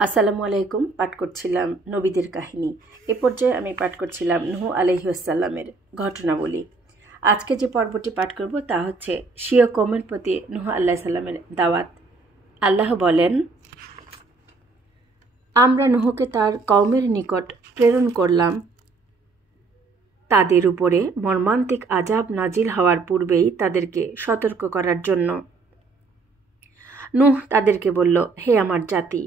আসসালামু আলাইকুম। পাঠ করছিলাম নবীদের কাহিনী। এ পর্যায়ে আমি পাঠ করছিলাম নূহ আলাইহিসসালামের ঘটনাবলী। আজকে যে পর্বটি পাঠ করব তা হচ্ছে স্বীয় কওমের প্রতি নূহ আলাইহিস সালামের দাওয়াত। আল্লাহ বলেন, আমরা নূহকে তার কওমের নিকট প্রেরণ করলাম তাদের উপরে মর্মান্তিক আযাব নাজিল হওয়ার পূর্বেই তাদেরকে সতর্ক করার জন্য। নূহ তাদেরকে বলল, হে আমার জাতি,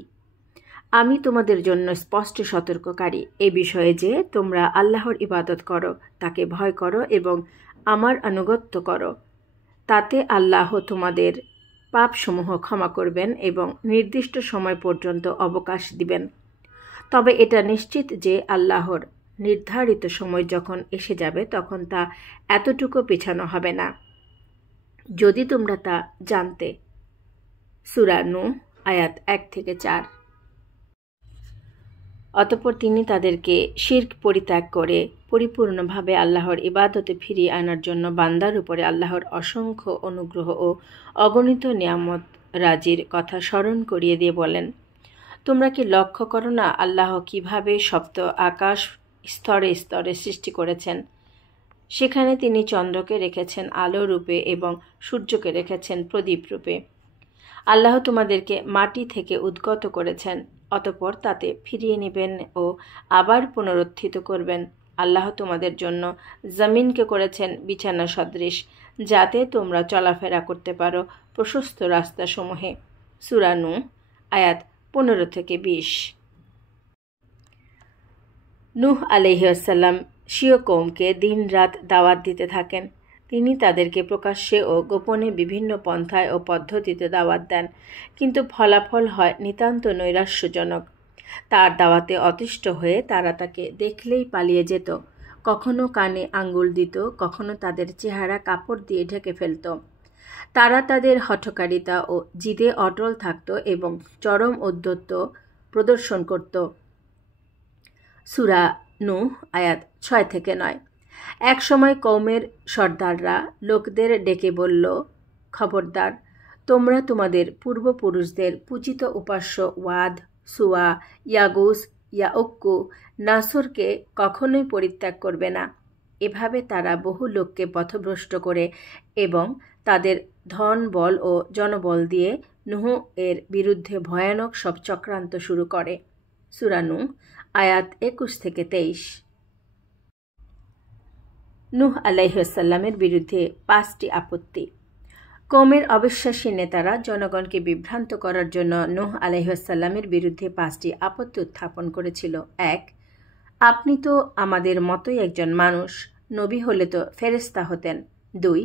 আমি তোমাদের জন্য স্পষ্ট সতর্ককারী এ বিষয়ে যে তোমরা আল্লাহর ইবাদত করো, তাকে ভয় করো এবং আমার আনুগত্য করো। তাতে আল্লাহ তোমাদের পাপসমূহ ক্ষমা করবেন এবং নির্দিষ্ট সময় পর্যন্ত অবকাশ দিবেন। তবে এটা নিশ্চিত যে আল্লাহর নির্ধারিত সময় যখন এসে যাবে তখন তা এতটুকু পিছানো হবে না, যদি তোমরা তা জানতে। সূরা নূহ আয়াত 1-4। অতঃপর তিনি তাদেরকে শিরক পরিত্যাগ করে পরিপূর্ণভাবে আল্লাহর ইবাদতে ফিরিয়ে আনার জন্য বান্দার উপরে আল্লাহর অসংখ্য অনুগ্রহ ও অগণিত নিয়ামত রাজির কথা স্মরণ করিয়ে দিয়ে বলেন, তোমরা কি লক্ষ্য করো না আল্লাহ কিভাবে সপ্ত আকাশ স্তরে স্তরে সৃষ্টি করেছেন? সেখানে তিনি চন্দ্রকে রেখেছেন আলো রূপে এবং সূর্যকে রেখেছেন প্রদীপ রূপে। আল্লাহ তোমাদেরকে মাটি থেকে উদ্গত করেছেন, অতঃপর তাতে ফিরিয়ে নেবেন ও আবার পুনরুত্থিত করবেন। আল্লাহ তোমাদের জন্য জমিনকে করেছেন বিছানা সদৃশ, যাতে তোমরা চলাফেরা করতে পারো প্রশস্ত রাস্তাসমূহে। সূরা নূহ আয়াত 15-20। নূহ আলাইহিসসালাম স্বীয় কওমকে দিন রাত দাওয়াত দিতে থাকেন। তিনি তাদেরকে প্রকাশ্যে ও গোপনে বিভিন্ন পন্থায় ও পদ্ধতিতে দাওয়াত দেন, কিন্তু ফলাফল হয় নিতান্ত নৈরাশ্যজনক। তার দাওয়াতে অতিষ্ঠ হয়ে তারা তাকে দেখলেই পালিয়ে যেত, কখনো কানে আঙ্গুল দিত, কখনো তাদের চেহারা কাপড় দিয়ে ঢেকে ফেলত। তারা তাদের হঠকারিতা ও জিদে অটল থাকত এবং চরম ঔদ্ধত্য প্রদর্শন করত। সূরা নূহ আয়াত 6-9। এক সময় কওমের সর্দাররা লোকদের ডেকে বলল, খবরদার, তোমরা তোমাদের পূর্বপুরুষদের পূজিত উপাস্য ওয়াদ, সুয়া, ইয়াগুস, ইয়াউক্কু, নাসরকে কখনোই পরিত্যাগ করবে না। এভাবে তারা বহু লোককে পথভ্রষ্ট করে এবং তাদের ধন বল ও জনবল দিয়ে নূহ এর বিরুদ্ধে ভয়ানক সব চক্রান্ত শুরু করে। সূরা নূহ আয়াত 21-23। নূহ আলাইহিসসালামের বিরুদ্ধে 5টি আপত্তি। কওমের অবিশ্বাসী নেতারা জনগণকে বিভ্রান্ত করার জন্য নূহ আলাইহিসসালামের বিরুদ্ধে 5টি আপত্তি উত্থাপন করেছিল। 1. আপনি তো আমাদের মতোই একজন মানুষ, নবী হলে তো ফেরেশতা হতেন। 2.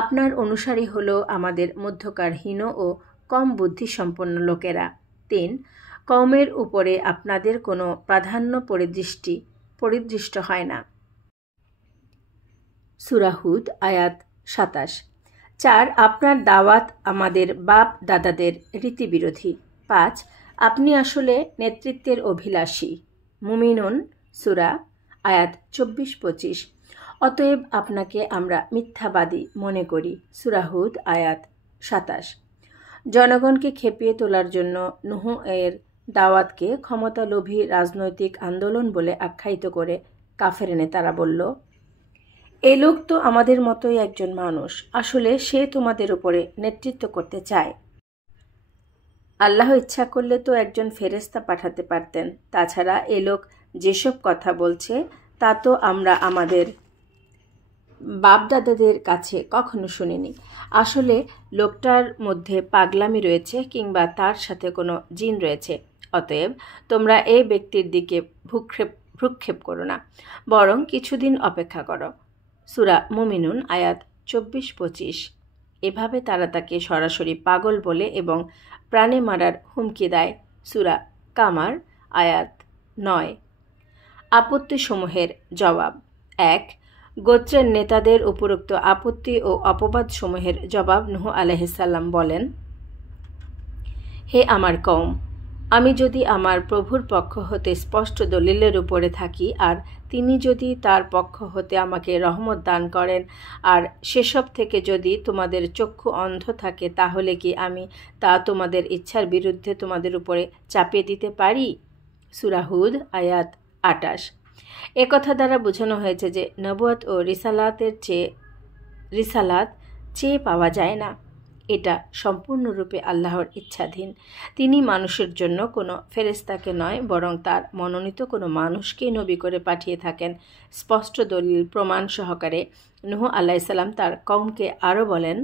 আপনার অনুসারী হলো আমাদের মধ্যকার হীন ও কম বুদ্ধিসম্পন্ন লোকেরা। 3. কওমের উপরে আপনাদের কোনো প্রাধান্য পরিদৃষ্ট হয় না। সূরা হুদ আয়াত 27। 4. আপনার দাওয়াত আমাদের বাপ দাদাদের রীতিবিরোধী। 5. আপনি আসলে নেতৃত্বের অভিলাষী। মুমিনুন সূরা আয়াত 24-25। অতএব আপনাকে আমরা মিথ্যাবাদী মনে করি। সূরা হুদ আয়াত 27। জনগণকে খেপিয়ে তোলার জন্য নূহ এর দাওয়াতকে ক্ষমতালোভী রাজনৈতিক আন্দোলন বলে আখ্যায়িত করে কাফের নেতারা বলল, এই লোক তো আমাদের মতোই একজন মানুষ, আসলে সে তোমাদের উপরে নেতৃত্ব করতে চায়। আল্লাহ ইচ্ছা করলে তো একজন ফেরেশতা পাঠাতে পারতেন। তাছাড়া এ লোক যেসব কথা বলছে তা তো আমরা আমাদের বাপদাদাদের কাছে কখনো শুনিনি। আসলে লোকটার মধ্যে পাগলামি রয়েছে কিংবা তার সাথে কোনো জিন রয়েছে। অতএব তোমরা এই ব্যক্তির দিকে ভ্রুক্ষেপ করো না, বরং কিছুদিন অপেক্ষা করো। সূরা মুমিনুন আয়াত 24-25। এভাবে তারা তাকে সরাসরি পাগল বলে এবং প্রাণে মারার হুমকি দেয়। সূরা কামার আয়াত 9। আপত্তিসমূহের জবাব। 1. গোত্রের নেতাদের উপরোক্ত আপত্তি ও অপবাদসমূহের জবাব নূহ আলাইহিসসালাম বলেন, হে আমার কওম, আমি যদি আমার প্রভুর পক্ষ হতে স্পষ্ট দলিলের উপরে থাকি আর তিনি যদি তার পক্ষ হতে আমাকে রহমত দান করেন আর সেসব থেকে যদি তোমাদের চক্ষু অন্ধ থাকে তাহলে কি আমি তা তোমাদের ইচ্ছার বিরুদ্ধে তোমাদের উপরে চাপিয়ে দিতে পারি? সূরা হুদ আয়াত ২৮। একথা দ্বারা বোঝানো হয়েছে যে নবুয়ত ও রিসালাত চেয়ে পাওয়া যায় না। এটা সম্পূর্ণরূপে আল্লাহর ইচ্ছাধীন। তিনি মানুষের জন্য কোনো ফেরেশতাকে নয় বরং তার মনোনীত কোনো মানুষকেই নবী করে পাঠিয়ে থাকেন। স্পষ্ট দলিল প্রমাণ সহকারে নূহ আলাইহিস সালাম তার কওমকে আরও বলেন,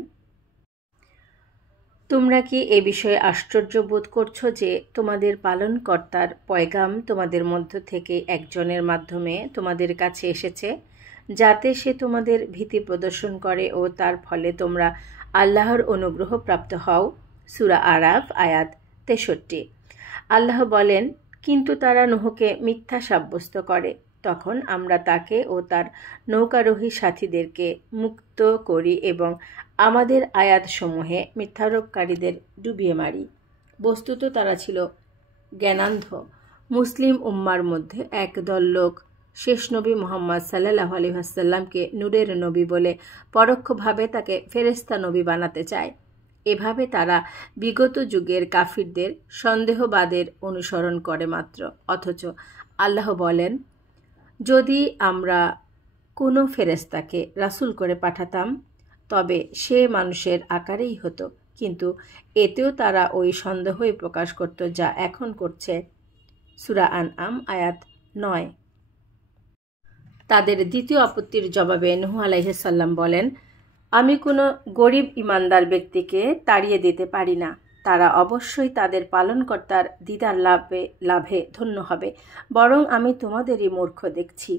তোমরা কি এ বিষয়ে আশ্চর্য বোধ করছো যে তোমাদের পালনকর্তার পয়গাম তোমাদের মধ্য থেকে একজনের মাধ্যমে তোমাদের কাছে এসেছে, যাতে সে তোমাদের ভীতি প্রদর্শন করে ও তার ফলে তোমরা আল্লাহর অনুগ্রহ প্রাপ্ত হও। সূরা আরাফ আয়াত ৬৩। আল্লাহ বলেন, কিন্তু তারা নূহকে মিথ্যা সাব্যস্ত করে। তখন আমরা তাকে ও তার নৌকারোহী সাথীদেরকে মুক্ত করি এবং আমাদের আয়াতসমূহে মিথ্যারোপকারীদের ডুবিয়ে মারি। বস্তুত তারা ছিল জ্ঞানান্ধ। মুসলিম উম্মার মধ্যে একদল লোক শেষ নবী মুহাম্মদ সাল্লাল্লাহু আলাইহি ওয়াসাল্লামকে নূরের নবী বলে পরোক্ষভাবে তাকে ফেরেশতা নবী বানাতে চায়। এভাবে তারা বিগত যুগের কাফিরদের সন্দেহবাদের অনুসরণ করে মাত্র। অথচ আল্লাহ বলেন, যদি আমরা কোনো ফেরেশতাকে রাসূল করে পাঠাতাম তবে সে মানুষের আকারেই হতো, কিন্তু এতেও তারা ওই সন্দেহই প্রকাশ করত যা এখন করছে। সূরা আনআম আয়াত ৯। তাদের দ্বিতীয় আপত্তির জবাবে নূহ আলাইহিস সালাম বলেন, আমি কোনো গরিব ইমানদার ব্যক্তিকে তাড়িয়ে দিতে পারি না। তারা অবশ্যই তাদের পালনকর্তার দিদার লাভে ধন্য হবে, বরং আমি তোমাদেরই মূর্খ দেখছি।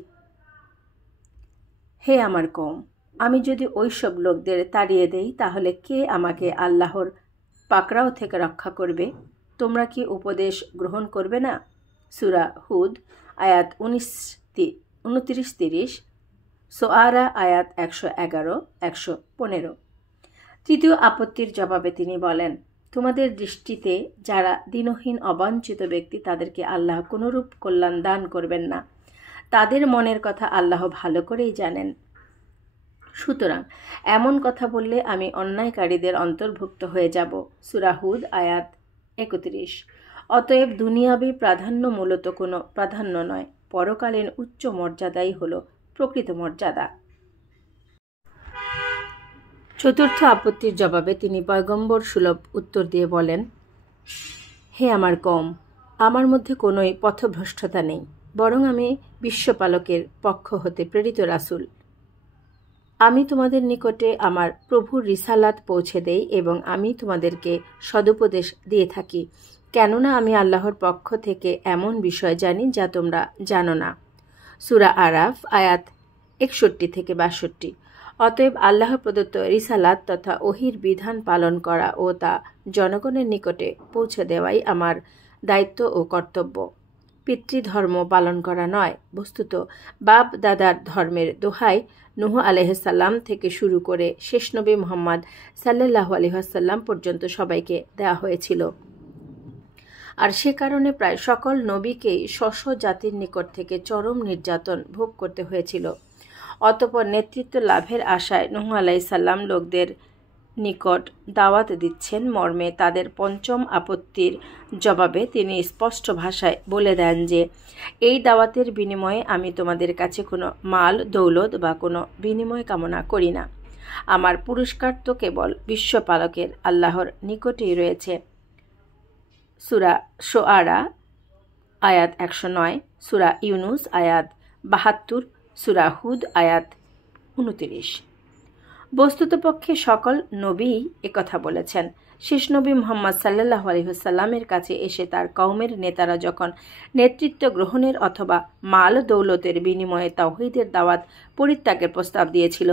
হে আমার কওম, আমি যদি ওইসব লোকদের তাড়িয়ে দেই তাহলে কে আমাকে আল্লাহর পাকড়াও থেকে রক্ষা করবে? তোমরা কি উপদেশ গ্রহণ করবে না? সূরা হুদ আয়াত 29-30, সোয়ারা আয়াত 111-115। তৃতীয় আপত্তির জবাবে তিনি বলেন, তোমাদের দৃষ্টিতে যারা দীনহীন অবাঞ্ছিত ব্যক্তি তাদেরকে আল্লাহ কোনরূপ কল্যাণ দান করবেন না। তাদের মনের কথা আল্লাহ ভালো করেই জানেন। সুতরাং এমন কথা বললে আমি অন্যায়কারীদের অন্তর্ভুক্ত হয়ে যাব। সূরা হুদ আয়াত 31। অতএব দুনিয়াবী প্রাধান্য মূলত কোনো প্রাধান্য নয়, পরকালীন উচ্চ মর্যাদাই হল প্রকৃত মর্যাদা। চতুর্থ আপত্তির জবাবে তিনি পয়গম্বর সুলভ উত্তর দিয়ে বলেন, হে আমার কওম, আমার মধ্যে কোনোই পথভ্রষ্টতা নেই, বরং আমি বিশ্বপালকের পক্ষ হতে প্রেরিত রাসূল। আমি তোমাদের নিকটে আমার প্রভুর রিসালাত পৌঁছে দেই এবং আমি তোমাদেরকে সদুপদেশ দিয়ে থাকি, কেননা আমি আল্লাহর পক্ষ থেকে এমন বিষয় জানি যা তোমরা জানো না। সূরা আরাফ আয়াত 61-62। অতএব আল্লাহ প্রদত্ত রিসালাত তথা ওহির বিধান পালন করা ও তা জনগণের নিকটে পৌঁছে দেওয়াই আমার দায়িত্ব ও কর্তব্য। পিতৃধর্ম পালন করা নয়। বস্তুত বাপ দাদার ধর্মের দোহাই নূহ আলাইহিস সালাম থেকে শুরু করে শেষ নবী মুহাম্মদ সাল্লাল্লাহু আলাইহি ওয়াসাল্লাম পর্যন্ত সবাইকে দেওয়া হয়েছিল। আর সে কারণে প্রায় সকল নবীকেই স্ব জাতির নিকট থেকে চরম নির্যাতন ভোগ করতে হয়েছিল। অতঃপর নেতৃত্ব লাভের আশায় নূহ আলাইহিস সালাম লোকদের নিকট দাওয়াত দিচ্ছেন মর্মে তাদের পঞ্চম আপত্তির জবাবে তিনি স্পষ্ট ভাষায় বলে দেন যে এই দাওয়াতের বিনিময়ে আমি তোমাদের কাছে কোনো মাল দৌলত বা কোনো বিনিময় কামনা করি না। আমার পুরস্কার তো কেবল বিশ্বপালকের আল্লাহর নিকটেই রয়েছে। সূরা শুআরা আয়াত 109, সূরা ইউনুস আয়াত 72, সূরা হুদ আয়াত 29। বস্তুতপক্ষে সকল নবীই একথা বলেছেন। শেষ নবী মুহাম্মদ সাল্লাল্লাহু আলাইহি ওয়াসাল্লামের কাছে এসে তার কওমের নেতারা যখন নেতৃত্ব গ্রহণের অথবা মাল দৌলতের বিনিময়ে তাওহীদের দাওয়াত পরিত্যাগের প্রস্তাব দিয়েছিল,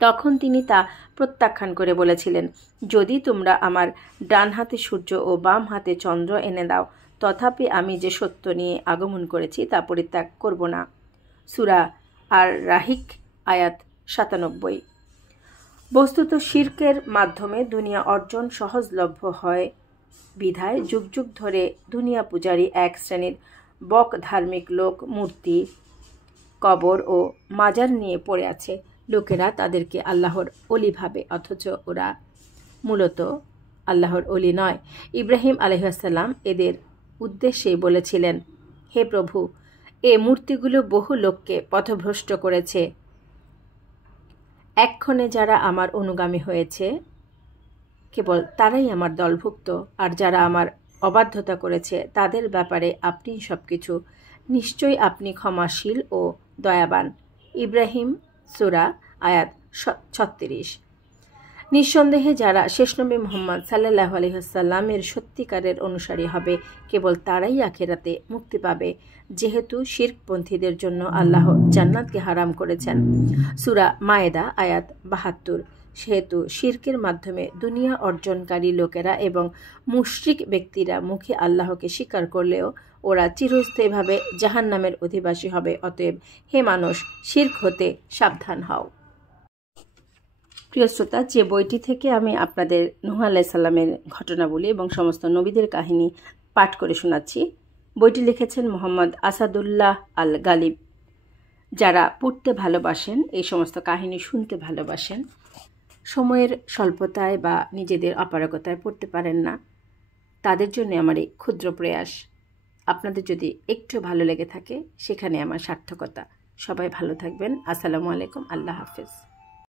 তখন তিনি তা প্রত্যাখ্যান করে বলেছিলেন, যদি তোমরা আমার ডান হাতে সূর্য ও বাম হাতে চন্দ্র এনে দাও, তথাপি আমি যে সত্য নিয়ে আগমন করেছি তা পরিত্যাগ করব না। সূরা আর রাহিক আয়াত 97। বস্তুত শিরকের মাধ্যমে দুনিয়া অর্জন সহজলভ্য হয়, বিধায় যুগ যুগ ধরে দুনিয়া পূজারী এক শ্রেণীর বক ধার্মিক লোক মূর্তি, কবর ও মাজার নিয়ে পড়ে আছে। লোকেরা তাদেরকে আল্লাহর অলি ভাবে, অথচ ওরা মূলত আল্লাহর অলি নয়। ইব্রাহিম আলাইহিসসালাম এদের উদ্দেশ্যে বলেছিলেন, হে প্রভু, এ মূর্তিগুলো বহু লোককে পথভ্রষ্ট করেছে। এক্ষণে যারা আমার অনুগামী হয়েছে কেবল তারাই আমার দলভুক্ত, আর যারা আমার অবাধ্যতা করেছে তাদের ব্যাপারে আপনি সবকিছু, নিশ্চয়ই আপনি ক্ষমাশীল ও দয়াবান। ইব্রাহিম সূরা আয়াত 36। নিঃসন্দেহে যারা শেষ নবী মুহাম্মদ সাল্লাল্লাহু আলাইহি ওয়াসাল্লামের সত্যিকারের অনুসারী হবে কেবল তারাই আখিরাতে মুক্তি পাবে, যেহেতু শিরকপন্থীদের জন্য আল্লাহ জান্নাতকে হারাম করেছেন। সূরা মায়েদা আয়াত 72। সেহেতু শিরকের মাধ্যমে দুনিয়া অর্জনকারী লোকেরা এবং মুশরিক ব্যক্তিরা মুখে আল্লাহকে স্বীকার করলেও ওরা চিরস্থায়ীভাবে জাহান্নামের অধিবাসী হবে। অতএব হে মানুষ, শিরক হতে সাবধান হও। প্রিয় শ্রোতা, যে বইটি থেকে আমি আপনাদের নূহ আলাইহিস সালামের ঘটনাবলী এবং সমস্ত নবীদের কাহিনী পাঠ করে শোনাচ্ছি, বইটি লিখেছেন মোহাম্মদ আসাদুল্লাহ আল গালিব। যারা পড়তে ভালোবাসেন, এই সমস্ত কাহিনী শুনতে ভালোবাসেন, সময়ের স্বল্পতায় বা নিজেদের অপারগতায় পড়তে পারেন না, তাদের জন্য আমার এই ক্ষুদ্র প্রয়াস। আপনাদের যদি একটু ভালো লেগে থাকে, সেখানে আমার সার্থকতা। সবাই ভালো থাকবেন। আসসালামু আলাইকুম। আল্লাহ হাফেজ।